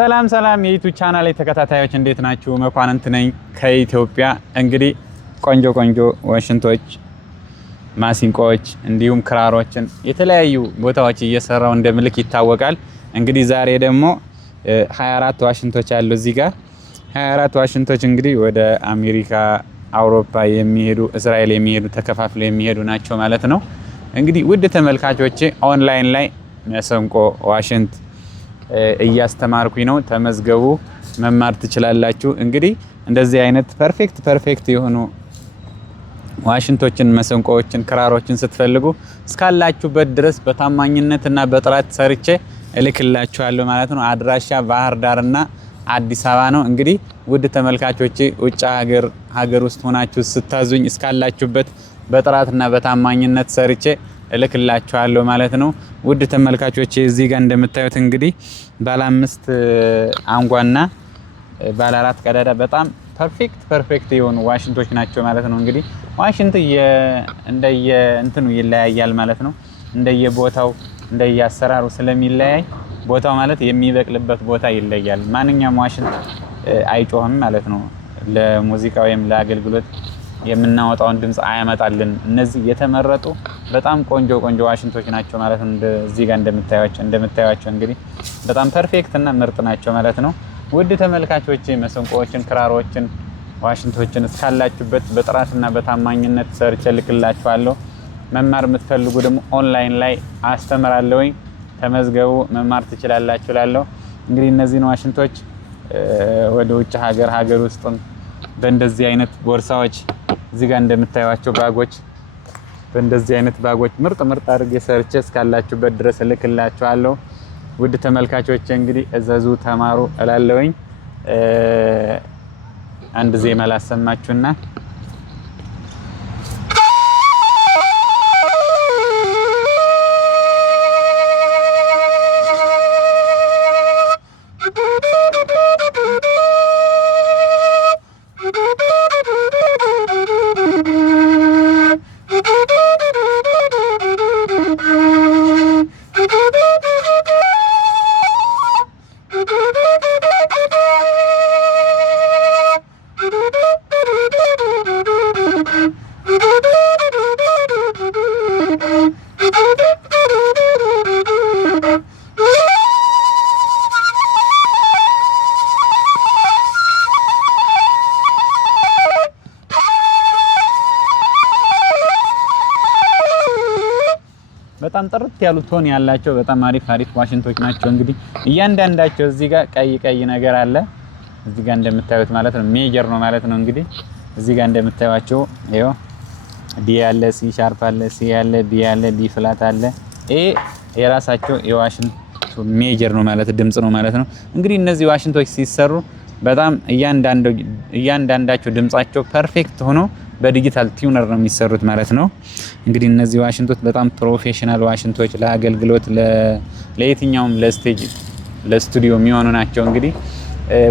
ሰላም ሰላም የዩቲዩብ ቻናል ላይ ተከታታዮች እንዴት ናችሁ? መኳንንት ነኝ ከኢትዮጵያ። እንግዲህ ቆንጆ ዋሽንቶች፣ ማሲንቆዎች እንዲሁም ክራሮችን የተለያዩ ቦታዎች እየሰራው እንደምልክ ይታወቃል። እንግዲህ ዛሬ ደግሞ 24 ዋሽንቶች አሉ እዚህ ጋር 24 ዋሽንቶች እንግዲህ ወደ አሜሪካ፣ አውሮፓ የሚሄዱ እስራኤል የሚሄዱ ተከፋፍለው የሚሄዱ ናቸው ማለት ነው። እንግዲህ ውድ ተመልካቾቼ ኦንላይን ላይ መሰንቆ ዋሽንት እያስተማርኩኝ ነው። ተመዝገቡ፣ መማር ትችላላችሁ። እንግዲህ እንደዚህ አይነት ፐርፌክት የሆኑ ዋሽንቶችን፣ መሰንቆዎችን፣ ክራሮችን ስትፈልጉ እስካላችሁበት ድረስ በታማኝነትና በጥራት ሰርቼ እልክላችኋለሁ ማለት ነው። አድራሻ ባህር ዳርና አዲስ አበባ ነው። እንግዲህ ውድ ተመልካቾቼ ውጭ ሀገር ውስጥ ሆናችሁ ስታዙኝ እስካላችሁበት በጥራትና በታማኝነት ሰርቼ እልክላችኋለሁ ማለት ነው። ውድ ተመልካቾቼ እዚህ ጋር እንደምታዩት እንግዲህ ባለ 5 አንጓና ባለ 4 ቀዳዳ በጣም ፐርፌክት የሆኑ ዋሽንቶች ናቸው ማለት ነው። እንግዲህ ዋሽንት እንደየ እንትኑ ይለያያል ማለት ነው። እንደየቦታው እንደየአሰራሩ ስለሚለያይ ቦታው ማለት የሚበቅልበት ቦታ ይለያል። ማንኛውም ዋሽንት አይጮህም ማለት ነው። ለሙዚቃ ወይም ለአገልግሎት የምናወጣውን ድምጽ አያመጣልን። እነዚህ የተመረጡ በጣም ቆንጆ ዋሽንቶች ናቸው ማለት ነው። እዚህ ጋር እንደምታዩቸው እንግዲህ በጣም ፐርፌክት እና ምርጥ ናቸው ማለት ነው። ውድ ተመልካቾቼ መሰንቆዎችን፣ ክራሮችን፣ ዋሽንቶችን እስካላችሁበት በጥራትና በታማኝነት ሰርቼ ልክላችኋለሁ። መማር የምትፈልጉ ደግሞ ኦንላይን ላይ አስተምራለሁኝ። ተመዝገቡ፣ መማር ትችላላችሁ እላለሁ። እንግዲህ እነዚህን ዋሽንቶች ወደ ውጭ ሀገር ውስጥም በእንደዚህ አይነት ቦርሳዎች እዚህ ጋር እንደምታዩቸው ባጎች በእንደዚህ አይነት ባጎች ምርጥ አድርጌ ሰርቼ እስካላችሁበት ድረስ እልክላችኋለሁ። ውድ ተመልካቾቼ እንግዲህ እዘዙ፣ ተማሩ እላለሁኝ። አንድ ዜማ ላሰማችሁና በጣም ጥርት ያሉ ቶን ያላቸው በጣም አሪፍ ዋሽንቶች ናቸው። እንግዲህ እያንዳንዳቸው እዚህ ጋር ቀይ ነገር አለ። እዚህ ጋር እንደምታዩት ማለት ነው ሜጀር ነው ማለት ነው። እንግዲህ እዚህ ጋር እንደምታዩቸው ይሄው ዲ ያለ፣ ሲ ሻርፕ አለ፣ ሲ ያለ፣ ቢ ያለ፣ ዲ ፍላት አለ። ይሄ የራሳቸው የዋሽንቱ ሜጀር ነው ማለት ድምጽ ነው ማለት ነው። እንግዲህ እነዚህ ዋሽንቶች ሲሰሩ በጣም እያንዳንዳቸው ድምጻቸው ፐርፌክት ሆኖ በዲጂታል ቲዩነር ነው የሚሰሩት ማለት ነው። እንግዲህ እነዚህ ዋሽንቶች በጣም ፕሮፌሽናል ዋሽንቶች ለአገልግሎት ለየትኛውም ለስቴጅ ለስቱዲዮ የሚሆኑ ናቸው። እንግዲህ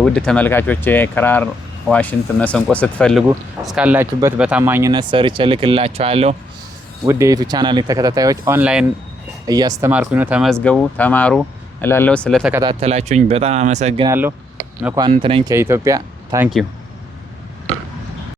ውድ ተመልካቾች ክራር፣ ዋሽንት፣ መሰንቆ ስትፈልጉ እስካላችሁበት በታማኝነት ሰርቼ ልክላችኋለሁ። ውድ የዩቲዩብ ቻናል ተከታታዮች ኦንላይን እያስተማርኩኝ ነው። ተመዝገቡ፣ ተማሩ እላለሁ። ስለተከታተላችሁኝ በጣም አመሰግናለሁ። መኳንንት ነኝ ከኢትዮጵያ። ታንኪዩ